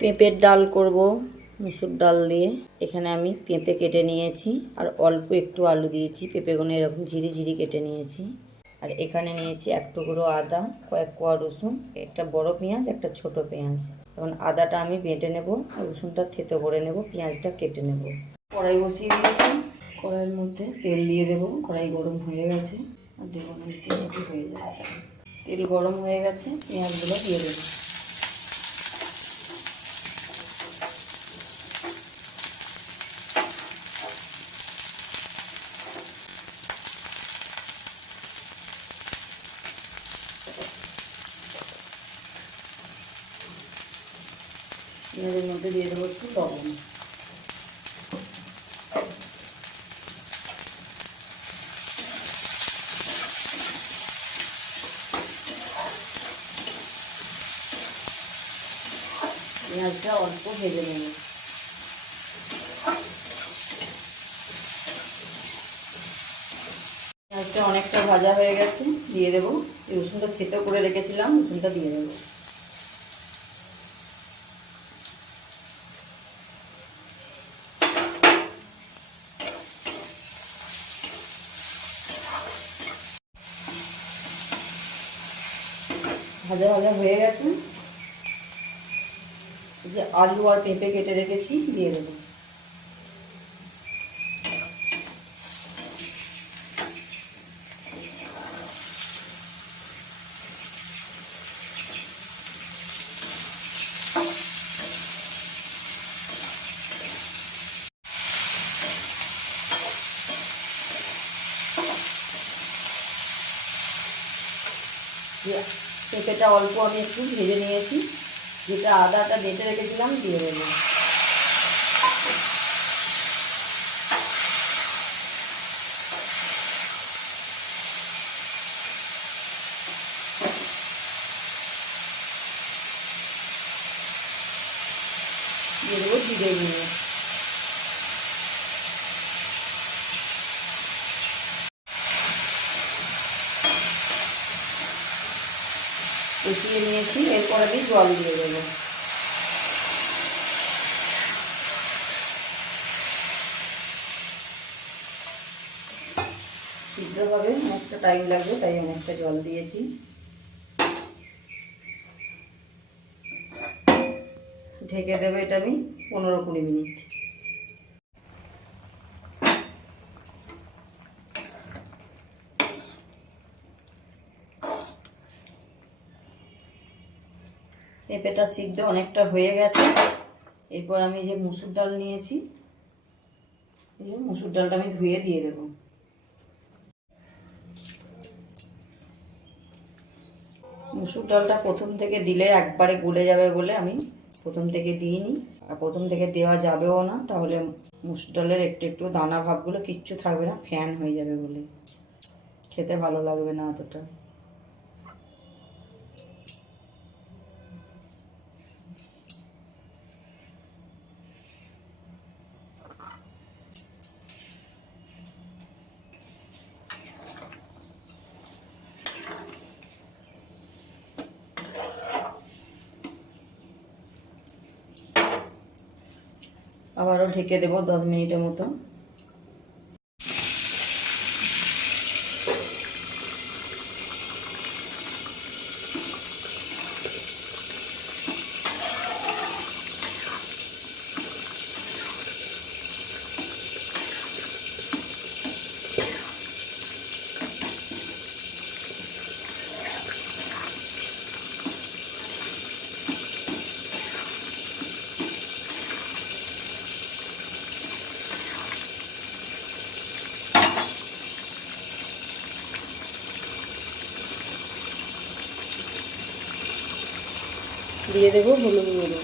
পেঁপের ডাল করব মুসুর ডাল দিয়ে। এখানে আমি পেঁপে কেটে নিয়েছি আর অল্প একটু আলু দিয়েছি। পেঁপেগুলো এরকম ঝিরি ঝিরি কেটে নিয়েছি। আর এখানে নিয়েছি এক টুকরো আদা, কয়েক কোয়া রসুন, একটা বড় পেঁয়াজ, একটা ছোট পেঁয়াজ। এখন আদাটা আমি বেটে নেব, রসুনটা থেতো করে নেব, পেঁয়াজটা কেটে নেব। কড়াই বসিয়ে দিয়েছি, কড়াইয়ের মধ্যে তেল দিয়ে দেবো। কড়াই গরম হয়ে গেছে আর দেবো না, তেল হয়ে যাবে। তেল গরম হয়ে গেছে, পেঁয়াজগুলো দিয়ে দেবো। পেঁয়াজের মধ্যে দিয়ে দেবো একটু লবণ। পেঁয়াজটা অল্প ভেজে নেব। পেঁয়াজটা অনেকটা ভাজা হয়ে গেছে, দিয়ে দেবো রসুনটা থেতো করে রেখেছিলাম, রসুনটা দিয়ে দেবো। ভাজা ভাজা হয়ে গেছে, যে আলু আর পেঁপে কেটে রেখেছি দিয়ে দেবো। পেঁপেটা অল্প আমি একটু ভেজে নিয়েছি, যেটা আদাটা বেটে রেখেছিলাম দিয়ে দেবো। দিয়ে দেবো জিরে গুঁড়ো। কষিয়ে নিয়েছি, এরপর আমি জল দিয়ে দেবো। সিদ্ধ হবে, অনেকটা টাইম লাগবে, তাই অনেকটা জল দিয়েছি। ঢেকে দেবো এটা আমি 15-20 মিনিট। পেঁপেটা সিদ্ধ অনেকটা হয়ে গেছে। এরপর আমি যে মুসুর ডাল নিয়েছি, এই যে মুসুর ডালটা আমি ধুয়ে দিয়ে দেবো। মুসুর ডালটা প্রথম থেকে দিলে একবারে গলে যাবে বলে আমি প্রথম থেকে দিইনি, আর প্রথম থেকে দেওয়া যাবেও না, তাহলে মুসুর ডালের একটু একটু দানা ভাবগুলো কিচ্ছু থাকবে না, ফ্যান হয়ে যাবে বলে খেতে ভালো লাগবে না অতটা। আবারও ঢেকে দেবো 10 মিনিটের মতো। দিয়ে দেবো হলুদ গুঁড়ো।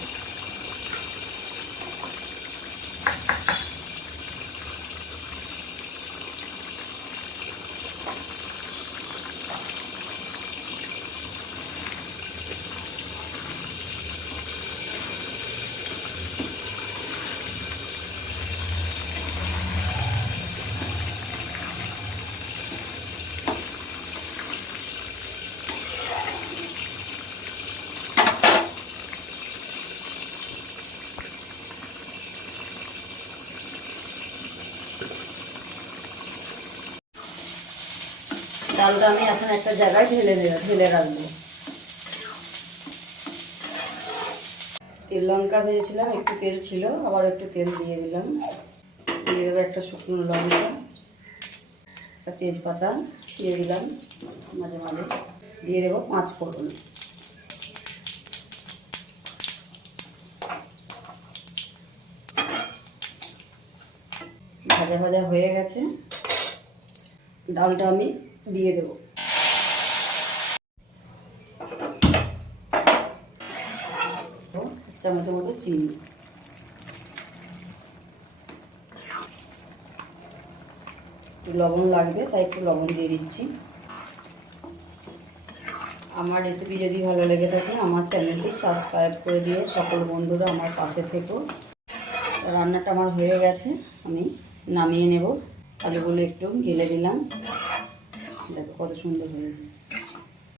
ডালটা আমি এখন একটা জায়গায় ঢেলে রাখবো। তেল লঙ্কা ভেজেছিলাম, একটু তেল ছিল, আবার একটু তেল দিয়ে দিলাম। দিয়ে দেবো একটা শুকনো লঙ্কা, একটা তেজপাতা দিয়ে দিলাম, মাঝে মাঝে দিয়ে দেবো 5 ফোড়ন। ভাজা ভাজা হয়ে গেছে, ডালটা আমি দিয়ে দেব। এক চামচের মতো চিনি, লবণ লাগবে তাই একটু লবণ দিয়ে দিচ্ছি। আমার রেসিপি যদি ভালো লেগে থাকে আমার চ্যানেলটি সাবস্ক্রাইব করে দিয়ে সকল বন্ধুরা আমার পাশে থেকো। রান্নাটা আমার হয়ে গেছে, আমি নামিয়ে নেব। আলুগুলো একটু গেলে দিলাম, দেখো কত সুন্দর হয়েছে।